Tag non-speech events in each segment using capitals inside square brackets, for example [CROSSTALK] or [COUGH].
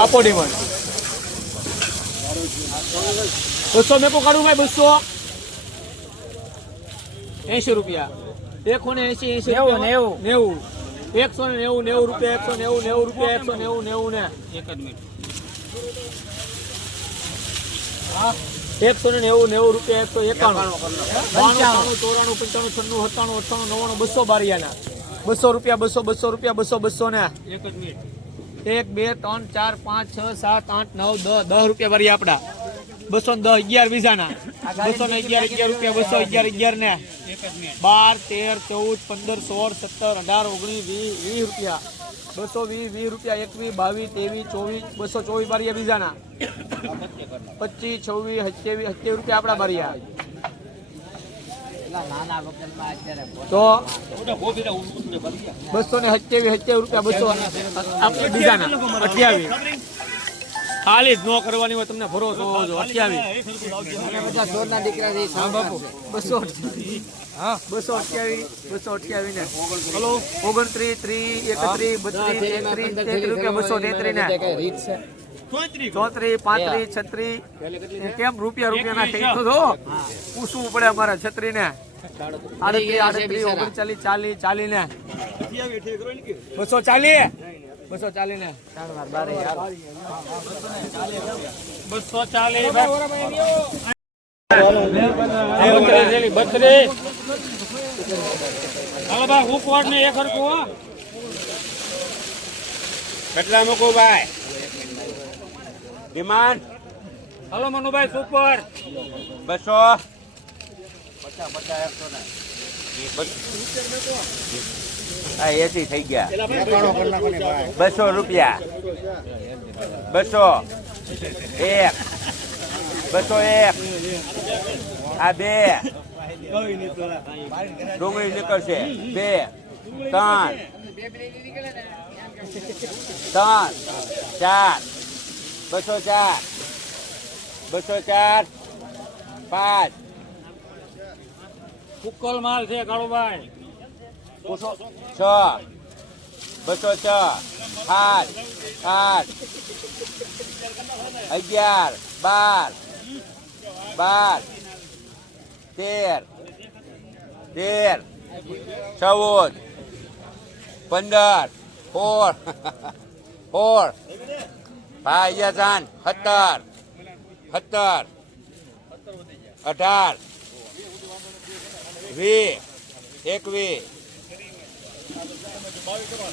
આપો ડિમાન્ડ બસો મેકો કાઢું ભાઈ બસો. એસી રૂપિયા. એકસો ને એસી એસી નેવું, નેવું. નેવું. એકસો ને નેવું નેવું રૂપિયા એકસો નેવું નેવું રૂપિયા એકસો નેવું નેવું ને. એક જ મિનિટ. એકસો ને નેવું નેવું રૂપિયા એકસો એકાણું. બાણું ચોરાણું પંચાણું છન્નું સત્તાણું અઠાણું નવ્વાણું બસો બારિયાના બસો રૂપિયા બસો બસો રૂપિયા બસો બસો ને. એક જ મિનિટ. એક બે ત્રણ ચાર પાંચ છ સાત આઠ નવ દસ દસ રૂપિયા ભરી આપડા બસો દસ અગિયાર વીઝાના બસો ને અગિયાર અગિયાર રૂપિયા બસો અગિયાર અગિયાર ને. બાર તેર ચૌદ પંદર સોળ સત્તર અઢાર ઓગણીસ વીસ વીસ રૂપિયા. બસો વીસ વીસ રૂપિયા એકવીસ બાવીસ ત્રેવીસ ચોવીસ બસો ચોવીસ બારીયા બીજાના. પચીસ છવ્વીસ સત્યાવીસ સત્યાવીસ રૂપિયા આપણા બારીયા તો બસો ને સત્યાવીસ સત્યાવીસ રૂપિયા બસો. આપણે બીજાના. અઠ્યાવીસ. ખાલી જ ન કરવાની હોય તમને ભરોસો હોવો જોઈએ. અઠ્યાવીસ. હા બાપુ. બસો હા બસો અઠ્યાવીસ બસો અઠ્યાવીસ ને. હલો ઓગણત્રીસ ત્રીસ એકત્રીસ બત્રીસ તેત્રીસ તેત્રીસ રૂપિયા બસો તેત્રીસ ને. ચોત્રીસ પાંત્રીસ છત્રીસ. છત્રી કેમ રૂપિયા રૂપિયા ના થઈ તો? પૂછવું પડે અમારે છત્રી ને આડત્રીસ આડત્રીસ ઓગણચાલીસ ચાલીસ ચાલી ને બસો ચાલીસ. બસો ચાલી ને બસો ચાલીસ. બત્રીસ હાલો ભાઈ હુકવાડ ને એક હરખું હો. કેટલા મૂકું ભાઈ? Demand hello Manubhai super. બસો. હા એસી થઈ ગયા. બસો રૂપિયા. બસો. એક. બસો એક. આ બે. ડુંગળી નીકળશે. બે. ત્રણ. ત્રણ. ચાર. બસો ચાર. બસો ચાર. પાંચ. ફુક્કલ માલ છે કાળુભાઈ. છ. બસો છ. સાત આઠ. અગિયાર. બાર. બાર. તેર. તેર. ચૌદ. પંદર. સોળ. [LAUGHS] સોળ. ભાઈ જાન સત્તર. સત્તર. અઢાર. વીસ. એકવીસ.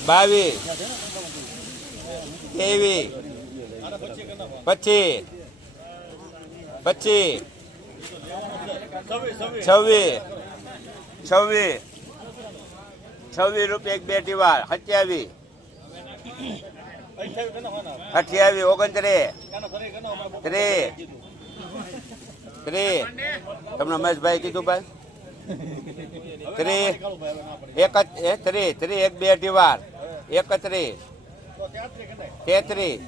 બાવીસ. ત્રેવીસ. પચીસ. પચીસ. છવ્વીસ. છવ્વીસ. છવ્વીસ રૂપિયા એક બે ટીવાર સત્યાવીસ. અઠ્યાવીસ, ઓગણત્રીસ. ત્રીસ. ત્રીસ. તમને મહેશભાઈ કીધું ભાઈ? ત્રીસ. એક ત્રીસ. ત્રીસ, એક, બે અઢી એકત્રીસ. તેત્રીસ.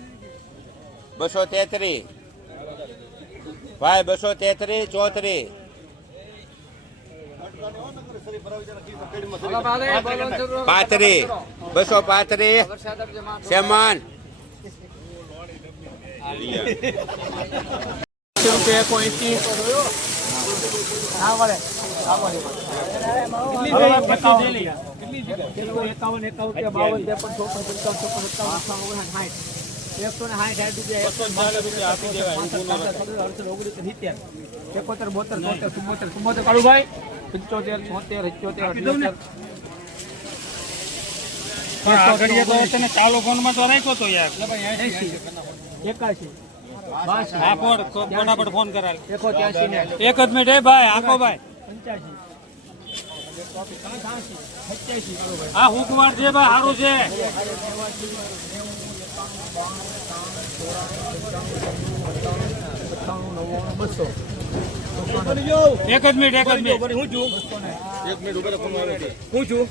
બસો તેત્રીસ. ભાઈ, બસો તેત્રીસ, ચોત્રીસ પાંત્રીસ બસો પાંત્રીસ સેમન રૂપિયા એકસો એસી હા મળે એકાવન એકાવન રૂપિયા બાવન ત્રેપન ચોપન પંચાવન ચોપન સત્તાવન અઠાવન ઓગણ સાઠ એકસો ને સાઠ સાઠ રૂપિયા એકસો સિત્તેર એકોતેર બોતેર તોતેર ચુમ્મોતેર ચુમ્મોતેર કાળુભાઈ પંચોતેર છોતેર અઠ્યોતેર. ઘડીએ તો રાખ્યો તો યાર. એકાશી. ફોન ફટાફટ ફોન કરાય. એકો જ મિનિટ હે ભાઈ આખો ભાઈ. આ હુકવાડ છે ભાઈ સારું છે. બસો. એક જ મિનિટ એક જ મિનિટ હું છું હું છું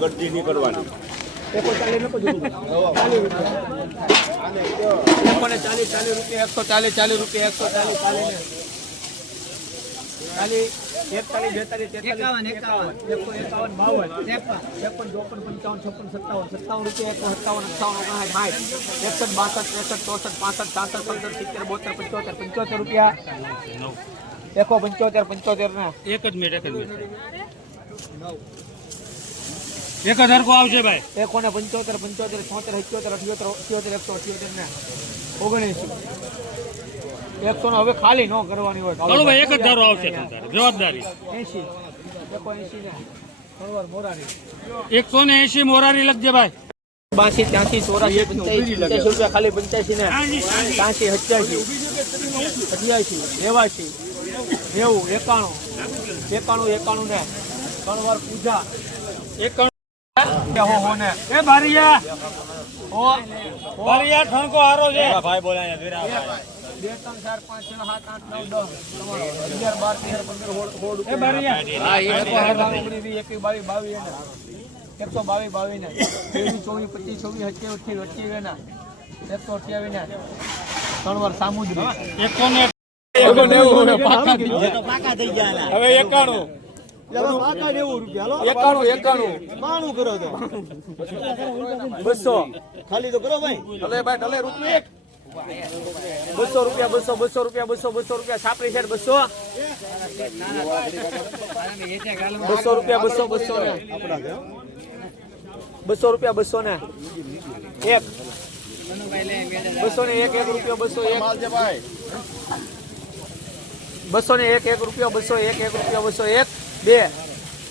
ગરદી નહીં કરવાની એકો ચાલીસ. ચાલીસ રૂપિયા. ચાલીસ ચાલીસ રૂપિયા એકસો ચાલીસ ચાલીસ રૂપિયા એકસો ચાલીસ ચાલી ચાલી ચાલીસ એકતાલીસ બેતાલીસ તેતાલીસ એકાવન એકસો એકાવન બાવન. ત્રેપન. ચોપન પંચાવન છપ્પન સત્તાવન. સત્તાવન રૂપિયા એકસો સત્તાવન અઠાવન ઓગણસાઠ સાઠ એકસઠ બાસઠ ત્રેસઠ ચોસઠ પાસઠ સાસઠ પંદર સિત્તેર બોતેર પંચોતેર. પંચોતેર રૂપિયા. એકો પંચોતેર પંચોતેર ને. એક જ મિનિટ એક જ મિનિટ. એક જ હરખું આવશે ભાઈ. એકો ને પંચોતેર પંચોતેર છોતેર અઠ્યોતેર અઠ્યોતેર અઠ્યોતેર એકસો અઠ્યોતેર ને. ઓગણીસી. એકસો ને હવે ખાલી ન કરવાની હોય ચાલો ભાઈ એક જ ધારો આવશે જવાબદારી. એસી એકો એસી ને. મોરારી. એકસો ને એસી મોરારી લખજે ભાઈ. બાસી ત્યાંસી ચોરાસી પંચ્યાસી રૂપિયા ખાલી પંચ્યાસી ને. ત્યાંસી સત્યાસી. અઠ્યાસી નેવાસી નેવું એકાણું. એકાણું એકાણું ને. ત્રણ વાર પૂજા. એકાણું. હો હો ને. એ બારિયા. ઠણકો હારો છે. બે ત્રણ ચાર પાંચ છ સાત આઠ નવ દસ. અગિયાર બાર તેર પંદર બારિયા એકવીસ બાવીસ બાવીસ એકસો બાવીસ બાવીસ ને ત્રેવીસ ચોવીસ પચીસ છવ્વીસ અઠ્યાવીસ અઠ્યાવીસ અઠ્યાવીસ એકસો અઠ્યાવીસ ને. ત્રણ વાર સામુદ્રી એકસો ને હવે એકાણું. એકાણું એકાણું. માણું કરો તો. બસો. ખાલી તો કરો ભાઈ. ભલે ભાઈ ભલે રૂપિયા બસો રૂપિયા, બસો બસો રૂપિયા, બસો બસો રૂપિયા છાપરી છે બસો. બસો રૂપિયા, બસો બસો ને. બસો રૂપિયા, બસો ને. એક. બસો ને એક એક રૂપિયો, બસો એક. બસો ને એક એક રૂપિયો, બસો એક એક રૂપિયો, બસો એક. બે.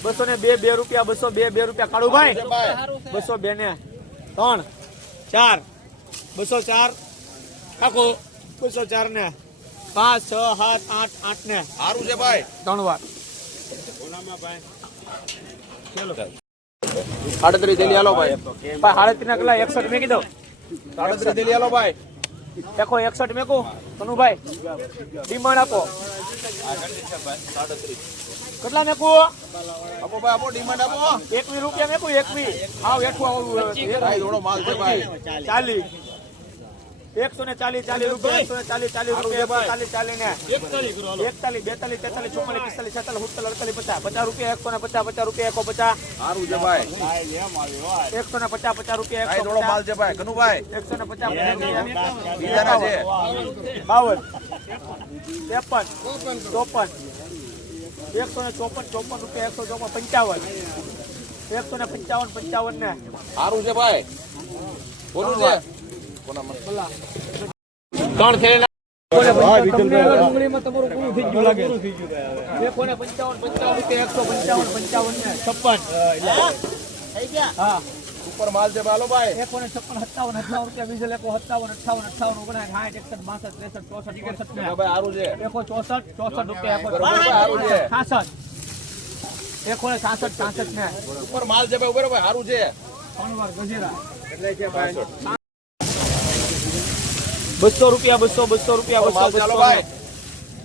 બસો ને બે બે રૂપિયા, બસો બે બે રૂપિયા. કાળુભાઈ. બસો બે ને. ત્રણ. ચાર. બસો ચાર. કાકો બસો ચાર ને પાંચ છ સાત આઠ આઠ ને સારું છે ભાઈ. ત્રણ વાર. સાડત્રીસ દિલ્હી હાલો ભાઈ. ભાઈ સાડત્રીસ ના કલા એકસઠ મેં દો સાડત્રીસ દિલ્હી હાલો ભાઈ. એકો એકસઠ મેકું કનુભાઈ ડિમાન્ડ આપો. કેટલા મેકું આપો ભાઈ આપો ડિમાન્ડ આપો. એકવી રૂપિયા મેકું એકવી આવ એઠું આવું ભાઈ માલ છે ભાઈ. ચાલી એકસો ને ચાલીસ ચાલીસ રૂપિયા એકસો ને ચાલીસ ચાલીસ રૂપિયા ચાલીસ ચાલીસ ને. એકતાલીસ બેતાલીસ તેતાલીસ ચુમ્માલીસ પિસ્તાલીસ છેતાલીસ સુડતાલીસ અડતાલીસ પચાસ. પચાસ રૂપિયા એકસો ને પચાસ પચાસ રૂપિયા એકો પચાસ. સારું છે ભાઈ. એકસો ને પચાસ પચાસ રૂપિયા એકસો થોડો માલ છે ભાઈ કનુભાઈ. એકસો ને પચાસ બીજાના છે. બાવન. ત્રેપન. ચોપન. એકસો ને ચોપન ચોપન રૂપિયા એકસો ચોપન પંચાવન. એકસો ને પંચાવન પંચાવન ને. સારું છે ભાઈ. બોલું છે. ત્રણ હા ઉપર માલ છે સત્તાવન અઠાવન રૂપિયા વીસ એકો સત્તાવન અઠાવન અઠાવન સાઠ એકસઠ બાસઠ ત્રેસઠ ચોસઠ છે એકો ચોસઠ ચોસઠ રૂપિયા એકો બરોબર, સાસઠ છે. ને ઉપર માલ છે ભાઈ સારું છે બસો રૂપિયા બસો બસો રૂપિયા બસો બસો ભાઈ. ને.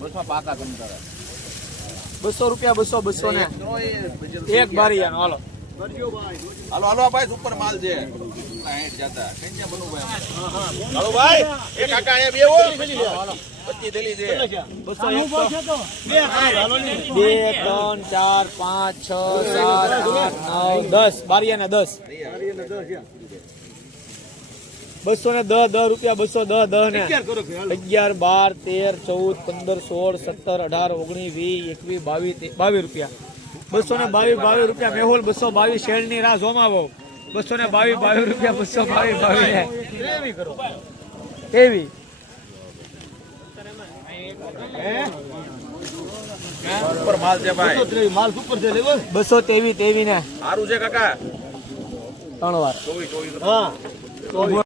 બસમાં પાકા બસો રૂપિયા બસો બસો ને. એક બારી હાલો. હાલો હાલો ભાઈ સુપર માલ છે. સાઈઠ જતા. કન્યા બનુભાઈ હાલો ભાઈ એ કાકા અહીંયા બેવો પચી થેલી છે. બસો બે ત્રણ ચાર પાંચ છ સાત આઠ નવ દસ. બારી ને દસ. બસો ને દસ દસ રૂપિયા બસો દસ દસ ને. અગિયાર બાર તેર ચૌદ પંદર સોળ સત્તર અઢાર ઓગણીસ વીસ એકવીસ બાવીસ બાવીસ રૂપિયા. બસો ને બાવીસ બાવીસ રૂપિયા મેહુલ બસો બાવીસ શેરની રાહ જોમાવો. બસો ને બાવીસ બાવીસ રૂપિયા બસો બાવીસ બાવીસ લેવો. બસો તેવી તેવી ને. સારું છે કાકા. ત્રણ વાર. હા.